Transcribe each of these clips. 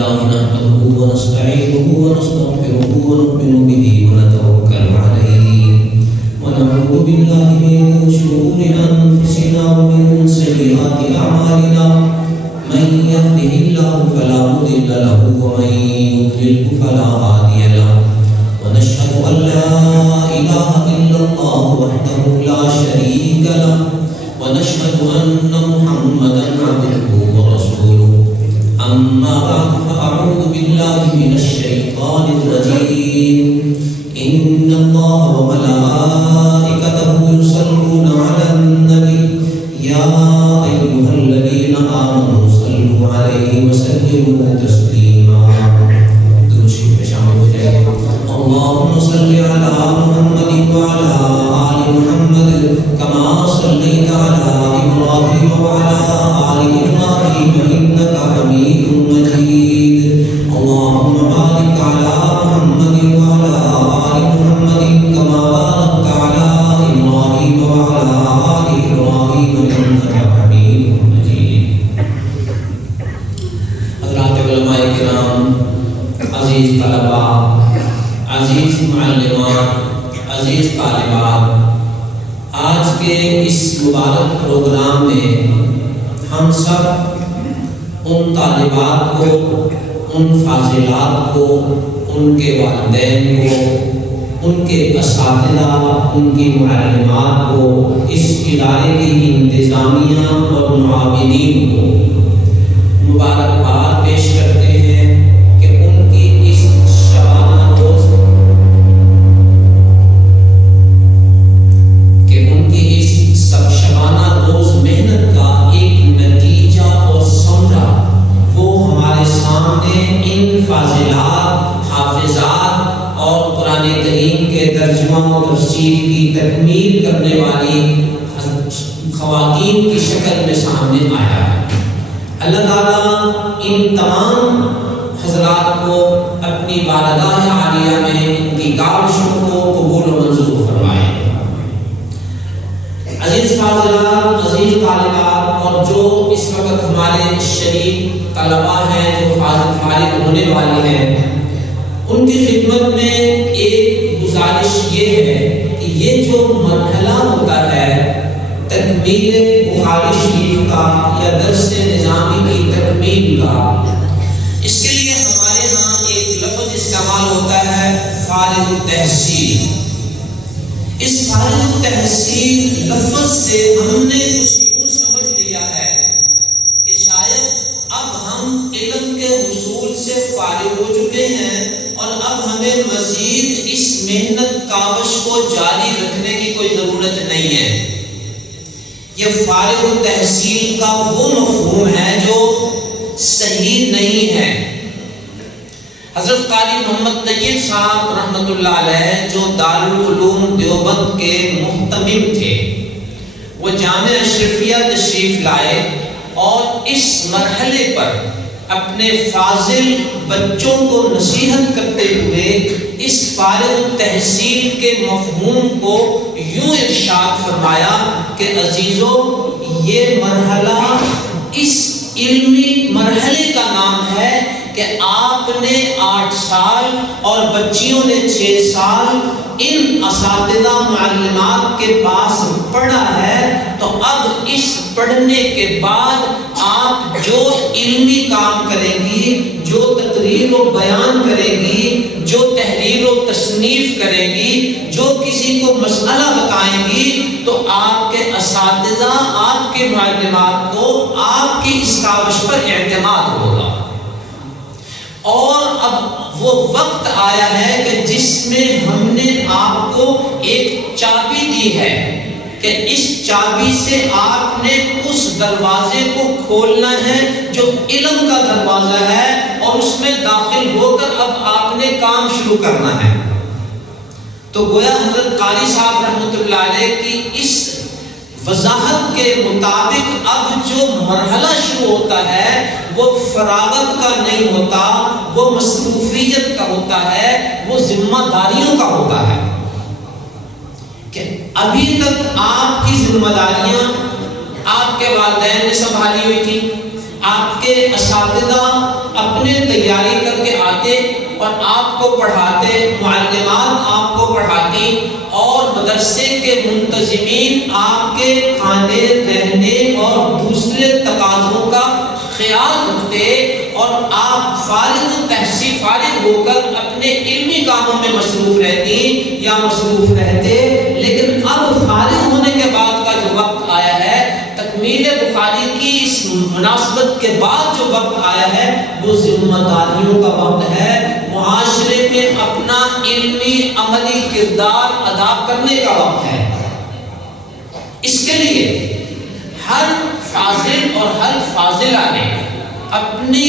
لله نحمده ونستعينه ونستغفره ونؤمن به ونتوكل عليه ونعوذ بالله من شرور أنفسنا ومن سيئات أعمالنا من يهده الله فلا مضل له ومن يضلل فلا هادي له ونشهد أن لا إله إلا الله وحده لا شريك له ونشهد أن محمدا عبده ورسوله أما بعد فأعوذ بالله من الشيطان الرجيم إن الله وملائكته يصلون على النبي يا أيها الذين آمنوا صلوا عليه وسلموا تسليما اللهم صل على محمد وعلى آل محمد كما صليت على إبراهيم وعلى آل إبراهيم إنك حميد مجيد اللهم بارك على محمد وعلى آل محمد كما باركت على إبراهيم وعلى آل إبراهيم إنك حميد مجيد. حضرات علماء کرام، عزیز طلباء، عزیز معلمات، عزیز طالبات، آج کے اس مبارک پروگرام میں ہم سب ان طالبات کو، ان فاضلات کو، ان کے والدین کو، ان کے اساتذہ، ان کی معلمات کو، اس ادارے کی انتظامیہ اور معاونین کو مبارکباد پیش کرتے ہیں کہ ان کی اس شبانہ روز محنت کا ایک نتیجہ اور ثمرہ وہ ہمارے سامنے ان فاضلات، حافظات اور قرآن کریم کے ترجمہ و تفسیر کی تکمیل کرنے والی خواتین کی شکل میں سامنے آیا ہے. اللہ تعالیٰ ان تمام حضرات کو اپنی بارگاہ عالیہ میں ان کی کاوشوں کو قبول و منظور فرمائے. عزیز فاضلات، عزیز طالبات اور جو اس وقت ہمارے شریک طلباء ہیں جو فارغ ہونے والے ہیں، ان کی خدمت میں ایک گزارش یہ ہے کہ یہ جو مرحلہ ہوتا ہے تکمیل بخاری شریف کا یا درس نظامی کی تکمیل کا، اس کے لیے ہمارے ہاں ایک لفظ استعمال ہوتا ہے فارغ التحصیل. اس فارغ التحصیل لفظ سے ہم نے کچھ یوں سمجھ لیا ہے کہ شاید اب ہم علم کے حصول سے فارغ ہو چکے ہیں اور اب ہمیں مزید اس محنت کاوش کو جاری رکھنے کی کوئی ضرورت نہیں ہے. یہ فارغ التحصیل کا وہ مفہوم ہے جو صحیح نہیں ہے. حضرت قاری محمد طیب صاحب رحمۃ اللہ علیہ جو دارالعلوم دیوبند کے محتمم تھے، وہ جامعہ اشرفیہ تشریف لائے اور اس مرحلے پر اپنے فاضل بچوں کو نصیحت کرتے ہوئے اس فارغ التحصیل کے مفہوم کو یوں ارشاد فرمایا کہ عزیزو، یہ مرحلہ اس علمی مرحلے کا نام ہے کہ آپ نے 8 سال اور بچیوں نے 6 سال ان اساتذہ معلمات کے پاس پڑھا ہے، تو اب اس پڑھنے کے بعد آپ جو علمی کام کریں گی، جو تقریر و بیان کریں گی، جو تحریر و تصنیف کریں گی، جو کسی کو مسئلہ بتائیں گی، تو آپ کے اساتذہ، آپ کے معلمات کو آپ کی اس کاوش پر اعتماد ہوگا. اور اب وہ وقت آیا ہے کہ جس میں ہم نے آپ کو ایک چابی دی ہے کہ اس چابی سے آپ نے اس دروازے کو کھولنا ہے جو علم کا دروازہ ہے، اور اس میں داخل ہو کر اب آپ نے کام شروع کرنا ہے. تو گویا حضرت قاری صاحب رحمۃ اللہ علیہ کی اس وضاحت کے مطابق اب جو مرحلہ شروع ہوتا ہے وہ فراغت کا نہیں ہوتا، وہ مصروفیت کا ہوتا ہے، وہ ذمہ داریوں کا ہوتا ہے. کہ ابھی تک آپ کی ذمہ داریاں آپ کے والدین نے سنبھالی ہوئی تھی، آپ کے اساتذہ اپنے تیاری کر کے آتے اور آپ کو پڑھاتے، معلمات آپ کو پڑھاتی، اور مدرسے کے منتظمین آپ کے کھانے رہنے اور دوسرے تقاضوں کا خیال رکھتے، اور آپ فارغ تحصیل فارغ ہو کر اپنے علمی کاموں میں مصروف رہتی یا مصروف رہتے۔ لیکن اب فارغ ہونے کے بعد کا جو وقت آیا ہے، تکمیل بخاری کی اس مناسبت کے بعد جو وقت آیا ہے، وہ ذمہ داریوں کا وقت ہے، معاشرے میں اپنا علمی عملی کردار ادا کرنے کا وقت ہے۔ اس کے لیے ہر فاضل اور ہر فاضلہ نے اپنی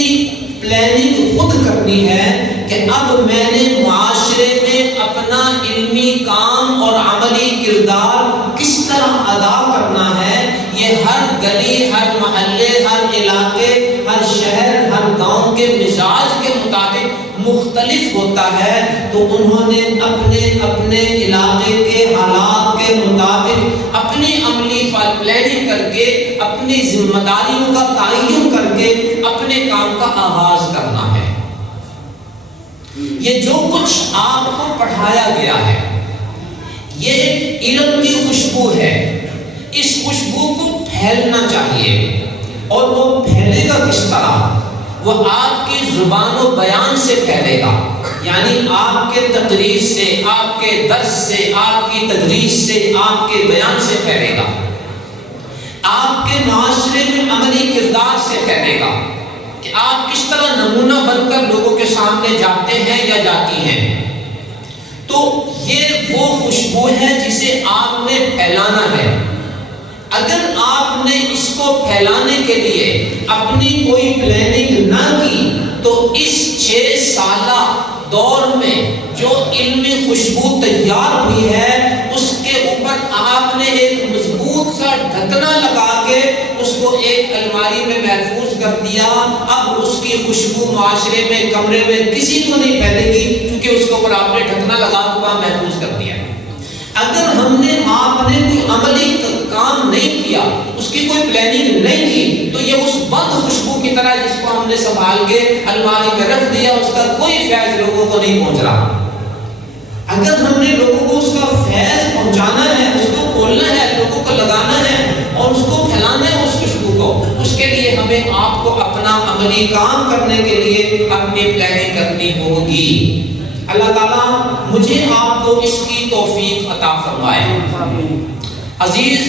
پلاننگ خود کرنی ہے کہ اب میں نے معاشرے میں اپنا علمی کام اور عملی کردار کس طرح ادا کرنا ہے۔ یہ ہر گلی، ہر محلے، ہر علاقے، ہر شہر، ہر گاؤں کے مزاج کے مطابق مختلف ہوتا ہے، تو انہوں نے اپنے اپنے علاقے کے حالات کے مطابق اپنی عملی پلاننگ کر کے، اپنی ذمہ داریوں کا تعین کر کے اپنے کام کا آغاز کرنا ہے۔ یہ جو کچھ آپ کو پڑھایا گیا ہے، یہ علم کی خوشبو ہے، اس خوشبو کو پھیلنا چاہیے، اور وہ پھیلے گا کس طرح؟ وہ آپ کی زبان و بیان سے پھیلے گا، یعنی آپ کے تقریر سے، آپ کے درس سے، آپ کی تدریس سے، آپ کے بیان سے پھیلے گا، آپ کے معاشرے میں عملی کردار سے پھیلے گا کہ آپ کس طرح نمونہ بن کر لوگوں کے سامنے جاتے ہیں یا جاتی ہیں۔ تو یہ وہ خوشبو ہے جسے آپ نے پھیلانا ہے۔ اگر آپ نے اس کو پھیلانے کے لیے اپنی کوئی پلاننگ نہ کی، تو اس 6 سالہ دور میں جو علمی خوشبو تیار ہوئی ہے، اس کے اوپر آپ نے ایک مضبوط سا ڈھکنا لگا کے اس کو ایک الماری میں محفوظ کر دیا۔ اب اس کی خوشبو معاشرے میں، کمرے میں کسی کو نہیں پھیلے گی، کیونکہ اس کے اوپر آپ نے ڈھکنا لگا ہوا محفوظ کر دیا۔ اگر آپ نے کوئی عملی کام نہیں کیا، اس کی کوئی پلاننگ نہیں کی، تو یہ اس بد خوشبو کی طرح جس کو ہم نے سنبھال کے الماری میں رکھ دیا، اس کا کوئی فیض لوگوں کو نہیں پہنچ رہا۔ اگر ہم نے لوگوں کو اس کا فیض پہنچانا ہے، اس کو کھولنا ہے، لوگوں کو لگانا ہے اور اس کو پھیلانا ہے اس خوشبو کو، اس کے لیے ہمیں آپ کو اپنا عملی کام کرنے کے لیے اپنی پلاننگ کرنی ہوگی۔ اللہ تعالیٰ مجھے آپ کو اس کی توفیق عطا فرمائے۔ عزیز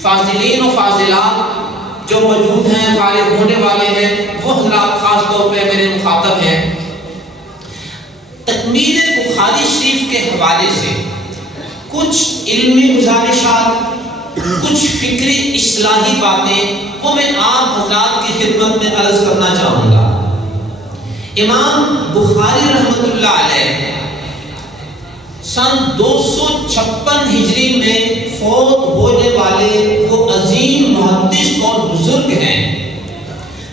فاضلین و فاضلات جو موجود ہیں، فارغ ہونے والے ہیں، وہ حضرات خاص طور پہ میرے مخاطب ہیں، تکمیل بخاری شریف کے حوالے سے کچھ علمی گزارشات، کچھ فکری اصلاحی باتیں کو میں آپ حضرات کی خدمت میں عرض کرنا چاہوں گا۔ امام بخاری رحمۃ اللہ علیہ سن 256 ہجری میں فوت ہونے والے وہ عظیم محدث اور بزرگ ہیں،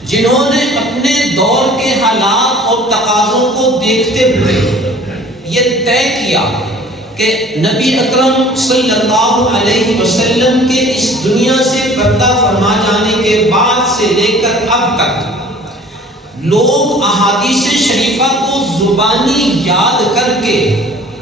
جنہوں نے اپنے دور کے حالات اور تقاضوں کو دیکھتے ہوئے یہ طے کیا کہ نبی اکرم صلی اللہ علیہ وسلم کے اس دنیا سے پردہ فرما جانے کے بعد سے لے کر اب تک لوگ احادیث شریفہ کو زبانی یاد کر کے،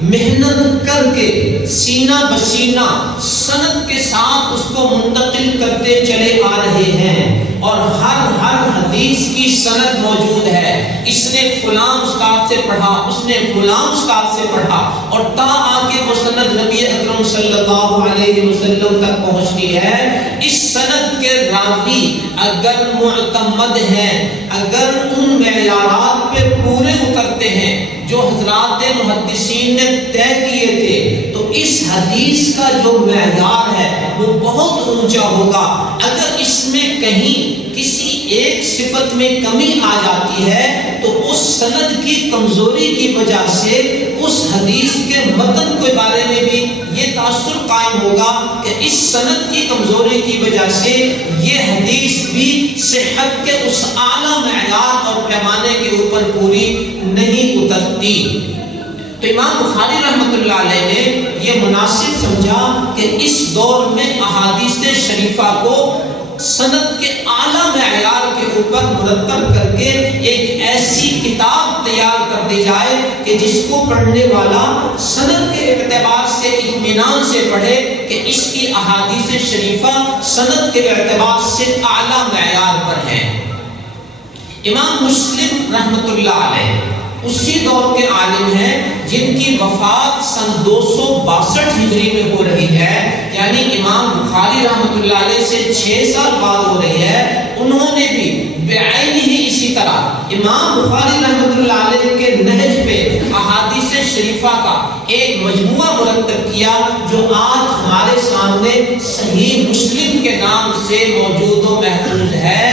محنت کر کے، سینہ بسینہ سند کے ساتھ اس کو منتقل کرتے چلے آ رہے ہیں، اور ہر حدیث کی سند موجود ہے۔ اس نے فلاں استاد سے پڑھا، اس نے فلاں استاد سے پڑھا، اور تا آ کے وہ سند نبی اکرم صلی اللہ علیہ وسلم تک پہنچتی ہے۔ اس سند کے راوی اگر معتمد ہیں، اگر ان معیارات پہ پورے اترتے ہیں جو حضرات محدثین نے طے کیے تھے، تو اس حدیث کا جو معیار ہے وہ بہت اونچا ہوگا۔ اگر اس میں کہیں کسی ایک صفت میں کمی آ جاتی ہے، تو اس سند کی کمزوری کی وجہ سے اس حدیث کے متن کے بارے میں بھی یہ تاثر قائم ہوگا کہ اس سند کی کمزوری کی وجہ سے یہ حدیث بھی صحت کے اس اعلیٰ معیار اور پیمانے کے اوپر پوری نہیں اترتی۔ تو امام بخاری رحمۃ اللہ علیہ نے یہ مناسب سمجھا کہ اس دور میں احادیث شریفہ کو سند کے اعلیٰ معیار کے اوپر مرتب کر کے ایک دی جائے کہ جس کو پڑھنے والا سند کے اعتبار سے اطمینان سے پڑھے کہ اس کی احادیث شریفہ سند کے اعتبار سے اعلیٰ معیار پر ہیں۔ امام مسلم رحمۃ اللہ علیہ اسی دور کے عالم ہیں جن کی وفات سن 262 ہجری میں ہو رہی ہے، یعنی امام بخاری رحمۃ اللہ علیہ سے 6 سال بعد ہو رہی ہے۔ انہوں نے بھی بعین ہی اسی طرح امام بخاری رحمۃ اللہ علیہ کے نہج پہ احادیث شریفہ کا ایک مجموعہ مرتب کیا جو آج ہمارے سامنے صحیح مسلم کے نام سے موجود و محفوظ ہے۔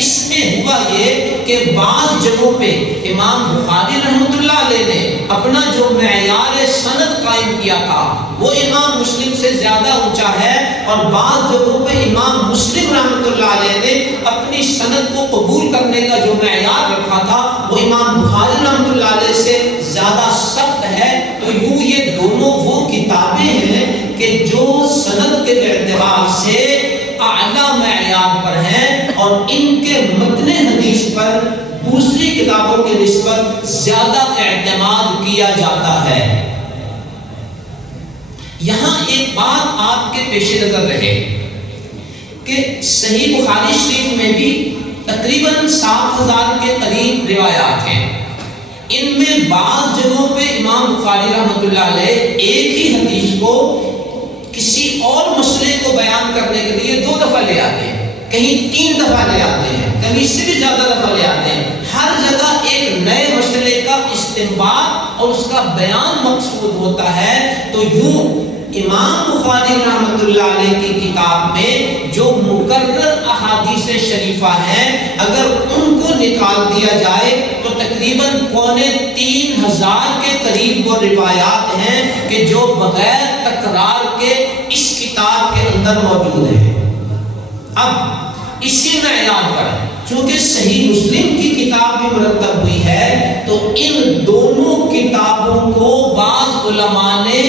اس میں ہوا یہ کہ بعض جگہوں پہ امام بخاری رحمۃ اللہ علیہ نے اپنا جو معیار سند قائم کیا تھا وہ امام مسلم سے زیادہ اونچا ہے، اور بعض جگہوں پہ امام مسلم رحمۃ اللہ علیہ نے اپنی سند کو قبول کرنے کا جو معیار رکھا تھا وہ امام بخاری رحمۃ اللہ علیہ سے زیادہ سخت ہے۔ تو یوں یہ دونوں وہ کتابیں ہیں کہ جو سند کے اعتبار سے اعلیٰ معیار پر ہیں، اور ان کے متن حدیث پر دوسری کتابوں کے نسبت زیادہ اعتماد کیا جاتا ہے۔ یہاں ایک بات آپ کے پیش نظر رہے کہ صحیح بخاری شریف میں بھی تقریباً 7000 کے قریب روایات ہیں۔ ان میں بعض جگہوں پہ امام بخاری رحمۃ اللہ علیہ ایک ہی حدیث کو کسی اور مسئلے کو بیان کرنے کے لیے 2 دفعہ لے آتے ہیں، کہیں 3 دفعہ لے آتے ہیں، کہیں اس سے بھی زیادہ دفعہ لے آتے ہیں۔ ہر جگہ ایک نئے مسئلے کا استنباط اور اس کا بیان مقصود ہوتا ہے۔ تو یوں امام بخاری رحمۃ اللہ علیہ کی کتاب میں جو مکرر احادیث شریفہ ہیں، اگر ان کو نکال دیا جائے تو تقریباً 3500 کے قریب وہ روایات ہیں کہ جو بغیر تکرار کے اس کتاب کے اندر موجود ہیں۔ اب اسی معیار پر چونکہ صحیح مسلم کی کتاب بھی مرتب ہوئی ہے، تو ان دونوں کتابوں کو بعض علماء نے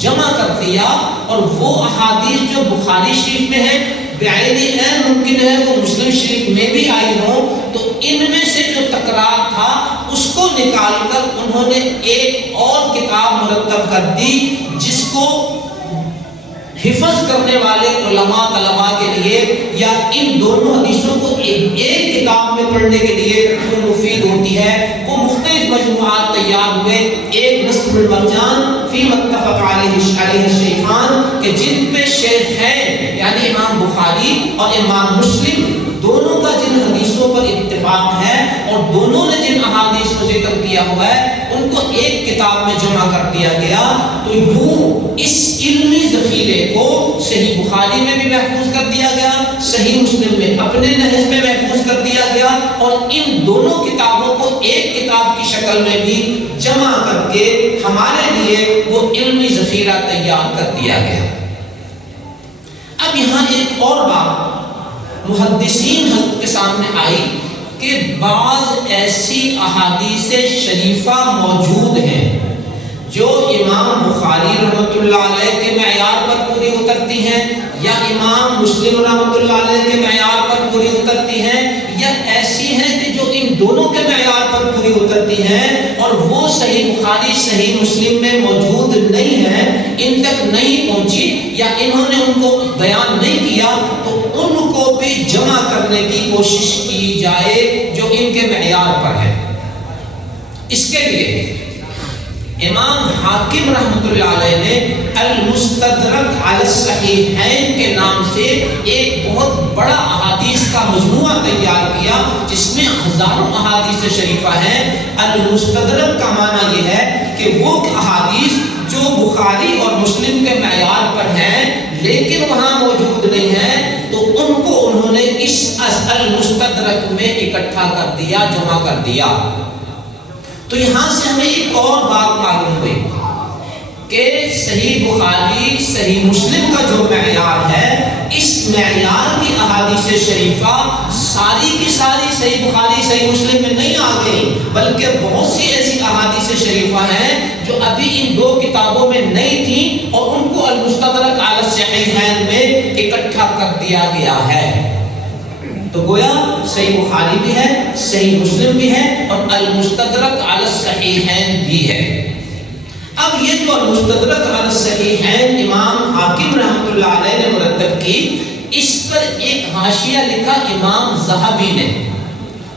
جمع کر دیا، اور وہ احادیث جو بخاری شریف میں ہیں بعین عین ممکن ہے وہ مسلم شریف میں بھی آئی ہوں، تو ان میں سے جو تکرار تھا اس کو نکال کر انہوں نے ایک اور کتاب مرتب کر دی، جس کو حفظ کرنے والے علماء طلباء کے لیے یا ان دونوں حدیثوں کو ایک کتاب میں پڑھنے کے لیے جو مفید ہوتی ہے، وہ مختلف مجموعات تیار ہوئے۔ ایک نصب المرجان فی متفق علیہ الشیخان کہ جن پہ شیخ ہیں یعنی امام بخاری اور امام مسلم دونوں کا جن حدیثوں پر اتفاق ہے اور دونوں نے جن احادیث کو ذکر کیا ہوا ہے ان کو ایک کتاب میں جمع کر دیا گیا۔ تو یوں اس علمی ذخیرے کو صحیح بخاری میں بھی محفوظ کر دیا گیا، صحیح مسلم میں اپنے نہج میں محفوظ کر دیا گیا، اور ان دونوں کتابوں کو ایک کتاب کی شکل میں بھی جمع کر کے ہمارے لیے وہ علمی ذخیرہ تیار کر دیا گیا۔ اب یہاں ایک اور بات محدثین حضرت کے سامنے آئی کہ بعض ایسی احادیث شریفہ موجود ہیں جو امام بخاری رحمۃ اللہ علیہ کے معیار پر پوری اترتی ہیں، یا امام مسلم رحمۃ اللہ علیہ کے معیار پر پوری اترتی ہیں، یا ایسی ہیں کہ جو ان دونوں کے معیار پر پوری اترتی ہیں اور وہ صحیح بخاری صحیح مسلم میں موجود نہیں ہیں، ان تک نہیں پہنچی یا انہوں نے ان کو بیان نہیں کیا، تو ان کو بھی جمع کرنے کی کوشش کی جائے جو ان کے معیار پر ہے۔ اس کے لیے امام حاکم رحمۃ اللہ علیہ نے المستدرک علی الصحیحین کے نام سے ایک بہت بڑا احادیث کا مجموعہ تیار کیا جس میں ہزاروں احادیث شریفہ ہیں۔ المستدرک کا معنی یہ ہے کہ وہ احادیث جو بخاری اور مسلم کے معیار پر ہیں لیکن وہاں موجود نہیں ہیں، تو ان کو انہوں نے اس المستدرک میں اکٹھا کر دیا، جمع کر دیا۔ تو یہاں سے ہمیں ایک اور بات معلوم ہوئی کہ صحیح بخاری صحیح مسلم کا جو معیار ہے، اس معیار کی احادیث شریفہ ساری کی ساری صحیح بخاری صحیح مسلم میں نہیں آ گئی، بلکہ بہت سی ایسی احادیث شریفہ ہیں جو ابھی ان دو کتابوں میں نہیں تھیں اور ان کو المستدرک علی الصحیحین میں اکٹھا کر دیا گیا ہے۔ تو گویا صحیح بخاری بھی ہے، صحیح مسلم بھی ہے، اور المستدرک علی الصحیحین بھی ہے۔ اب یہ جو المستدرک علی الصحیحین امام حاکم رحمۃ اللہ علیہ نے مرتب کی، اس پر ایک حاشیہ لکھا امام ذہبی نے،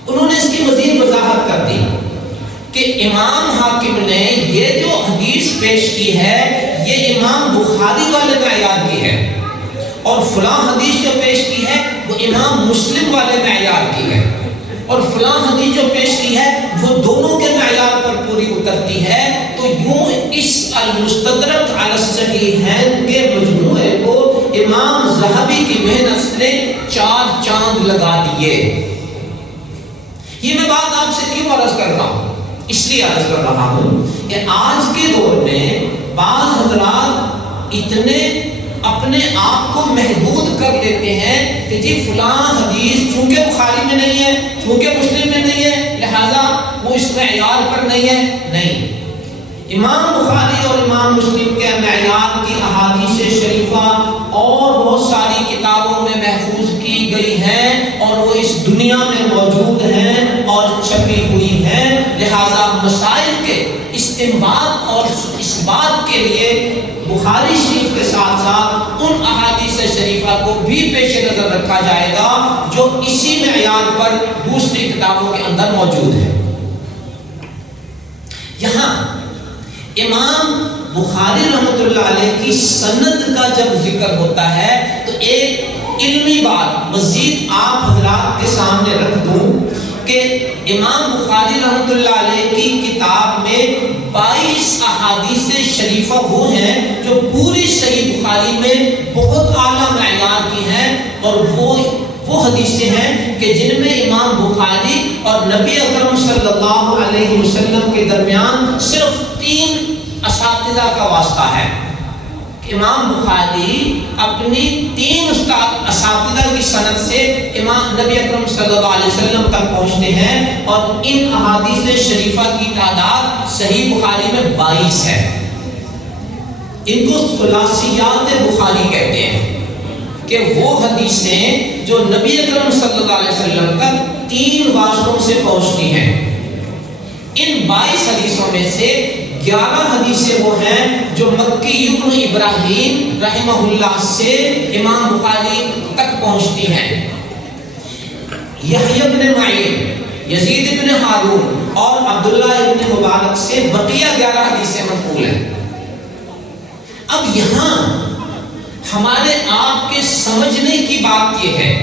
انہوں نے اس کی مزید وضاحت کر دی کہ امام حاکم نے یہ جو حدیث پیش کی ہے یہ امام بخاری والے معیار کی ہے، اور فلاں حدیث جو پیش کی ہے وہ امام مسلم والے معیار کی ہے، اور فلاں حدیث جو پیش کی ہے وہ دونوں کے معیار پر پوری اترتی ہے۔ تو یوں اس المستدرک علی الصحیحین کے مجموعے کو امام ذہبی کی محنت نے 4 چاند لگا دیے۔ یہ میں بات آپ سے کیوں عرض کر رہا ہوں؟ اس لیے عرض کر رہا ہوں کہ آج کے دور میں بعض حضرات اتنے اپنے آپ کو محدود کر لیتے ہیں کہ جی فلاں حدیث چونکہ بخاری میں نہیں ہے، چونکہ مسلم میں نہیں ہے، لہذا وہ اس معیار پر نہیں ہے۔ نہیں، امام بخاری اور امام مسلم کے معیار کی احادیث شریفہ اور بہت ساری کتابوں میں محفوظ کی گئی ہیں، اور وہ اس دنیا میں موجود ہیں اور چھپی ہوئی ہیں، لہذا مسائل کے استنباط اور اس بات کے لیے بخاری شریف کے ساتھ ساتھ ان احادیث شریفہ کو بھی پیش نظر رکھا جائے گا جو اسی معیار پر دوسری کتابوں کے اندر موجود ہے۔ یہاں امام بخاری رحمۃ اللہ علیہ کی سند کا جب ذکر ہوتا ہے تو ایک علمی بات مزید آپ حضرات کے سامنے رکھ دوں کہ امام بخاری رحمۃ اللہ علیہ کی کتاب میں 22 احادیث شریفہ وہ ہیں جو پوری صحیح بخاری میں بہت اعلیٰ معیار کی ہیں، اور وہ حدیثیں ہیں کہ جن میں امام بخاری اور نبی اکرم صلی اللہ علیہ وسلم کے درمیان صرف 3 اساتذہ کا واسطہ ہے۔ امام بخاری اپنی 3 اساتذہ کی سند سے امام نبی اکرم صلی اللہ علیہ وسلم تک پہنچتے ہیں، اور ان احادیث شریفہ کی تعداد صحیح بخاری میں 22 ہے۔ ان کو ثلاثیات بخاری کہتے ہیں کہ وہ حدیثیں جو نبی اکرم صلی اللہ علیہ وسلم تک 3 واسطوں سے پہنچتی ہیں۔ ان 22 حدیثوں میں سے 11 حدیثیں وہ ہیں جو مکی ابن ابراہیم رحمہ اللہ سے امام بخاری تک پہنچتی ہیں۔ یحییٰ ابن معین، یزید ابن ہارون اور عبداللہ ابن مبارک سے بقیہ 11 حدیثیں منقول ہیں۔ اب یہاں ہمارے آپ کے سمجھنے کی بات یہ ہے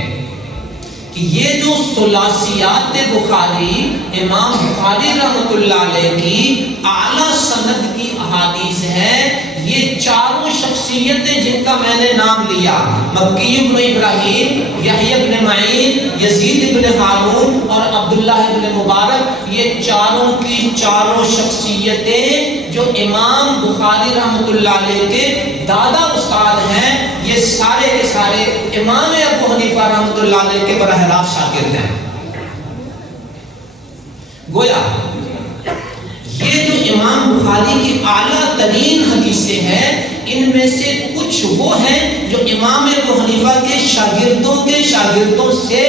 کہ یہ جو ثلاثیات بخاری امام بخاری رحمۃ اللہ علیہ کی اعلیٰ سند کی احادیث ہیں، یہ چاروں شخصیتیں جن کا میں نے نام لیا، مکی ابن ابراہیم، یحییٰ ابن معین، یزید ابن ہارون اور عبداللہ ابن مبارک، یہ چاروں کی چاروں شخصیتیں جو امام بخاری رحمۃ اللہ علیہ کے دادا استاد ہیں، یہ سارے کے سارے امام ابو حنیفہ رحمۃ اللہ علیہ کے براہ راست شاگرد ہیں۔ گویا یہ جو امام بخاری کی اعلیٰ ترین حدیثیں ہیں، ان میں سے کچھ وہ ہیں جو امام ابو حنیفہ کے شاگردوں سے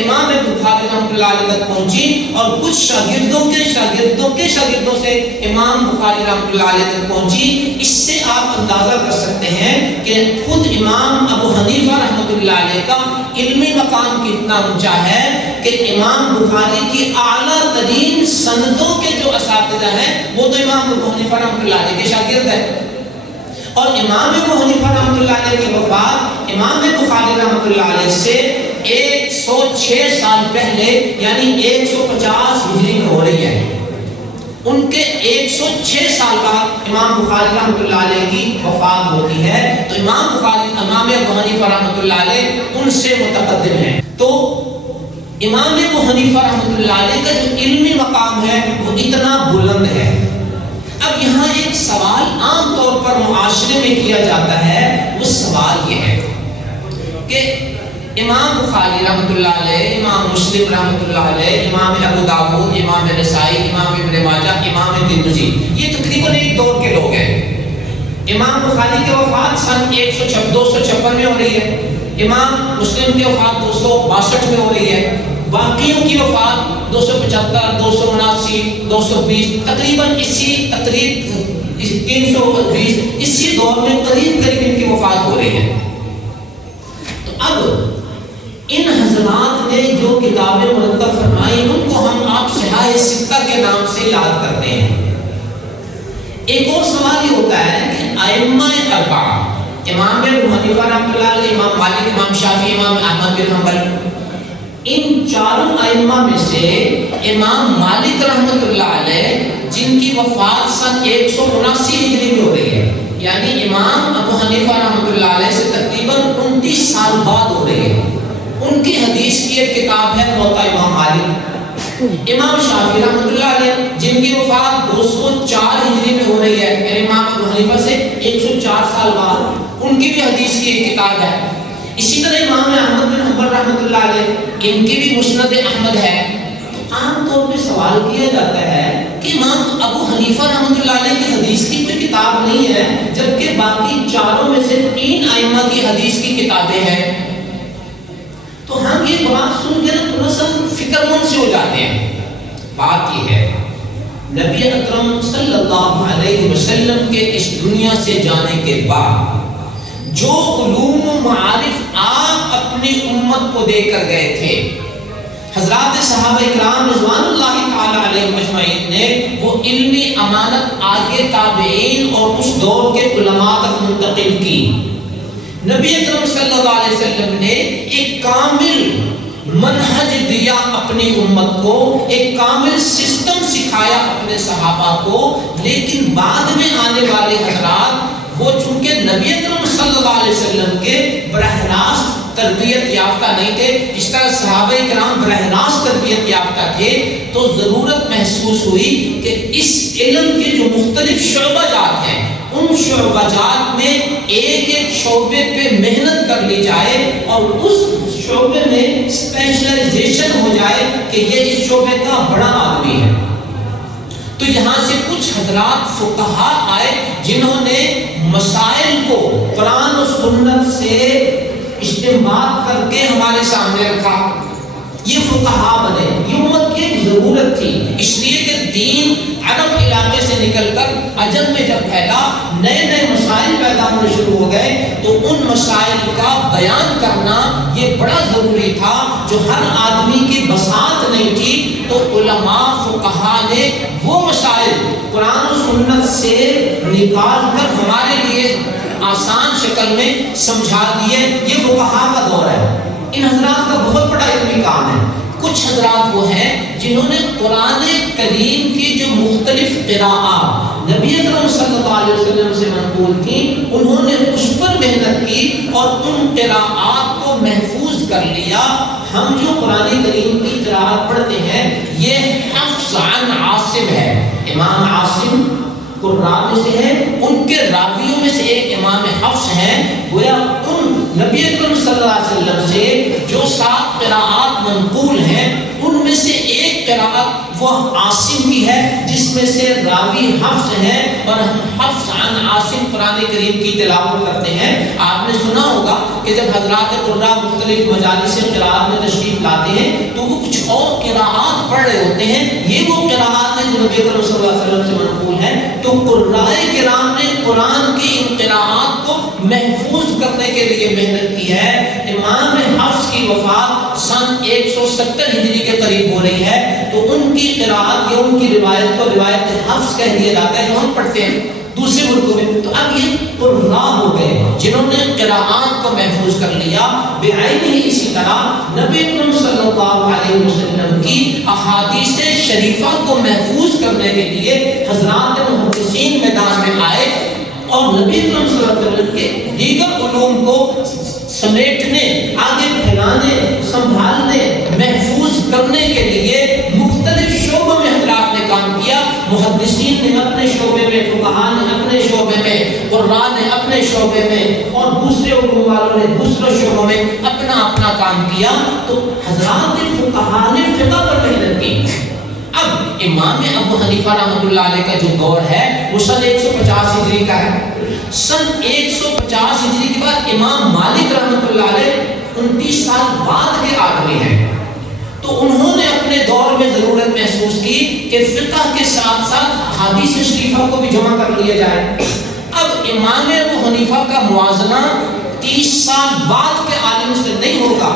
امام بخاری رحمۃ اللہ علیہ تک پہنچی، اور کچھ شاگردوں کے شاگردوں سے امام بخاری رحمۃ اللہ علیہ تک پہنچی۔ اس سے آپ اندازہ کر سکتے ہیں کہ خود امام ابو حنیفہ رحمۃ اللہ علیہ کا علمی مقام کتنا اونچا ہے کہ امام بخاری کی اعلیٰ ترین سندوں کے جو اساتذہ ہیں وہ تو امام ابو حنیفہ رحمۃ اللہ علیہ کے شاگرد ہیں، اور امام ابو حنیفہ رحمۃ اللہ علیہ کی وفات امام بخاری رحمۃ اللہ علیہ سے 106 سال پہلے یعنی 150 ہجری میں ہو رہی ہے۔ ان کے 106 سال بعد امام بخاری رحمۃ اللہ علیہ کی وفات ہوتی ہے، تو امام ابو حنیفہ رحمۃ اللہ علیہ ان سے متقدم ہیں۔ تو امام ابو حنیفہ رحمۃ اللہ علیہ کا جو علمی مقام ہے وہ اتنا بلند ہے۔ اب یہاں ایک سوال عام طور پر معاشرے میں کیا جاتا ہے، وہ سوال یہ ہے کہ امام بخاری رحمۃ اللہ علیہ، امام مسلم رحمۃ اللہ علیہ، امام ابو داؤد، امام نسائی، امام ابن ماجہ، امام ترمذی، یہ تقریباً ایک دور کے لوگ ہیں۔ امام بخاری کی وفات سن 256 میں ہو رہی ہے، امام مسلم کی وفات 262 میں ہو رہی ہے، باقیوں کی وفات 275، 279، 220 تقریباً اسی 320 اسی دور میں قریب ان کی وفات ہو رہی ہے۔ تو اب ان حضرات نے جو کتابیں مرتب فرمائی ان کو ہم آپ صحاح ستہ کے نام سے یاد کرتے ہیں۔ ایک اور سوال یہ ہوتا ہے کہ ائمہ اربعہ، امام ابو حنیفہ رحمۃ اللہ علیہ، امام مالک، امام شافعی، امام احمد بن حنبل، ان چاروں ائمہ میں سے امام مالک رحمۃ اللہ علیہ جن کی وفات سن 179 ہجری میں ہو رہی ہے، یعنی امام ابو حنیفہ رحمۃ اللہ علیہ سے تقریباً 29 سال بعد ہو رہی ہے، ان کی حدیث کی ایک کتاب ہے موطا امام مالک۔ امام شافعی رحمۃ اللہ علیہ جن کی وفات 204 ہجری میں ہو رہی ہے، یعنی امام ابو حنیفہ سے 104 سال بعد، ان کی بھی حدیث کی ایک کتاب ہے۔ اسی طرح امام احمد بن حنبل رحمۃ اللہ علیہ، ان کی بھی مسند احمد ہے۔ تو عام طور پہ سوال کیا جاتا ہے کہ امام ابو حنیفہ رحمۃ اللہ علیہ کی حدیث کی کوئی کتاب نہیں ہے، جبکہ باقی چاروں میں سے 3 ائمہ کی حدیث کی کتابیں ہیں۔ تو ہم یہ بات سن کے نا تھوڑا سا فکر مند سے ہو جاتے ہیں۔ بات یہ ہے نبی اکرم صلی اللہ علیہ وسلم کے اس دنیا سے جانے کے بعد جو علوم و معارف آپ اپنی امت کو دے کر گئے تھے، حضرات صحابہ اکرام رضوان اللہ تعالی علیہم اجمعین نے وہ علمی امانت آگے تابعین اور اس دور کے علماء تک منتقل کی۔ نبی اکرم صلی اللہ علیہ وسلم نے ایک کامل منہج دیا اپنی امت کو، ایک کامل سسٹم سکھایا اپنے صحابہ کو، لیکن بعد میں آنے والے حضرات وہ چونکہ نبی اکرم صلی اللہ علیہ وسلم کے براہ راست تربیت یافتہ نہیں تھے، جس طرح صحابہ کرام براہ راست تربیت یافتہ تھے، تو ضرورت محسوس ہوئی کہ اس علم کے جو مختلف شعبہ جات ہیں ان شعبہ جات میں ایک ایک شعبے پہ محنت کر لی جائے اور اس شعبے میں اسپیشلائزیشن ہو جائے کہ یہ اس شعبے کا بڑا آدمی ہے۔ تو یہاں سے کچھ حضرات فقہاء آئے جنہوں نے مسائل کو قرآن و سنت سے استنباط کر کے ہمارے سامنے رکھا، یہ فقہاء بنے۔ یہ امت کی ایک ضرورت تھی، اس لیے کہ دین عرب علاقے سے نکل کر عجم میں جب پھیلا، نئے نئے مسائل پیدا ہونے شروع ہو گئے، تو ان مسائل کا بیان کرنا یہ بڑا ضروری تھا جو ہر آدمی کی بساط نہیں تھی۔ تو علماء فقہاء نے وہ مسائل قرآن و سنت سے نکال کر ہمارے لیے آسان شکل میں سمجھا دیے۔ یہ فقہاء کا دور ہے، ان حضرات کا بہت بڑا علمی کام ہے۔ کچھ حضرات وہ ہیں جنہوں نے قرآن کریم کی جو مختلف قراءات نبی اکرم صلی اللہ علیہ وسلم سے منقول تھیں، انہوں نے اس پر محنت کی اور ان قراءات کو محفوظ کر لیا۔ ہم جو قرآن کریم کی قراءت پڑھتے ہیں یہ حفظ عن عاصم ہے، امام عاصم قراء میں سے ہے، ان کے راویوں میں سے ایک امام حفص ہیں۔ گویا ان نبی اکرم صلی اللہ علیہ وسلم سے جو 7 قراءات منقول ہیں ان میں سے ایک قراءت وہ عاصم کی ہے جس میں سے راوی حفص ہے، اور ہم حفظ عن عاصم قرآن کریم کی تلاوت کرتے ہیں۔ آپ نے سنا ہوگا کہ جب حضرات قراء مختلف مجالس قراءت میں تشریف لاتے ہیں تو وہ کچھ اور قراءات پڑھ رہے ہوتے ہیں، یہ وہ قراءات ہیں جو نبی اکرم صلی اللہ علیہ وسلم سے منقول ہیں۔ تو قراء کرام نے قرآن کی ان قراءات کو محفوظ کرنے کے لیے محنت کی ہے۔ امام حفص کی وفات سن 170 ہجری کے قریب ہو رہی ہے، تو ان کی قراءت یا ان کی روایت کو روایت حفص کہہ دیا جاتا ہے جو ہم پڑھتے ہیں دوسرے ملکوں میں۔ تو اب یہ قراء ہو گئے جنہوں نے قراءات کو محفوظ کر لیا۔ بعین ہی اسی طرح نبی اکرم صلی اللہ علیہ وسلم کی احادیث شریفہ کو محفوظ کرنے کے لیے حضرات محدثین میدان میں آئے اور نبی اکرم صلی اللہ علیہ وسلم کے دیگر علوم کو سمیٹنے، آگے پھیلانے، سنبھالنے، محفوظ کرنے کے لیے مختلف شعبوں میں حضرات نے کام کیا۔ محدثین نے اپنے شعبے میں، فقہاء نے اپنے شعبے میں، قراء نے اپنے شعبے میں، اور دوسرے علوم والوں نے دوسرے شعبوں میں اپنا اپنا کام کیا۔ تو حضرات فقہاء نے فقہ پر محنت کی۔ اب امام ابو حنیفہ رحمۃ اللہ علیہ کا جو دور ہے وہ سن 150 ہجری کا ہے۔ سن 150 ہجری کے بعد امام مالک رحمۃ اللہ علیہ 29 سال بعد کے آدمی ہیں۔ تو انہوں نے اپنے دور میں ضرورت محسوس کی کہ فقہ کے ساتھ ساتھ احادیث شریفہ کو بھی جمع کر لیا جائے۔ اب امام ابو حنیفہ کا موازنہ 30 سال بعد کے عالم سے نہیں ہوگا،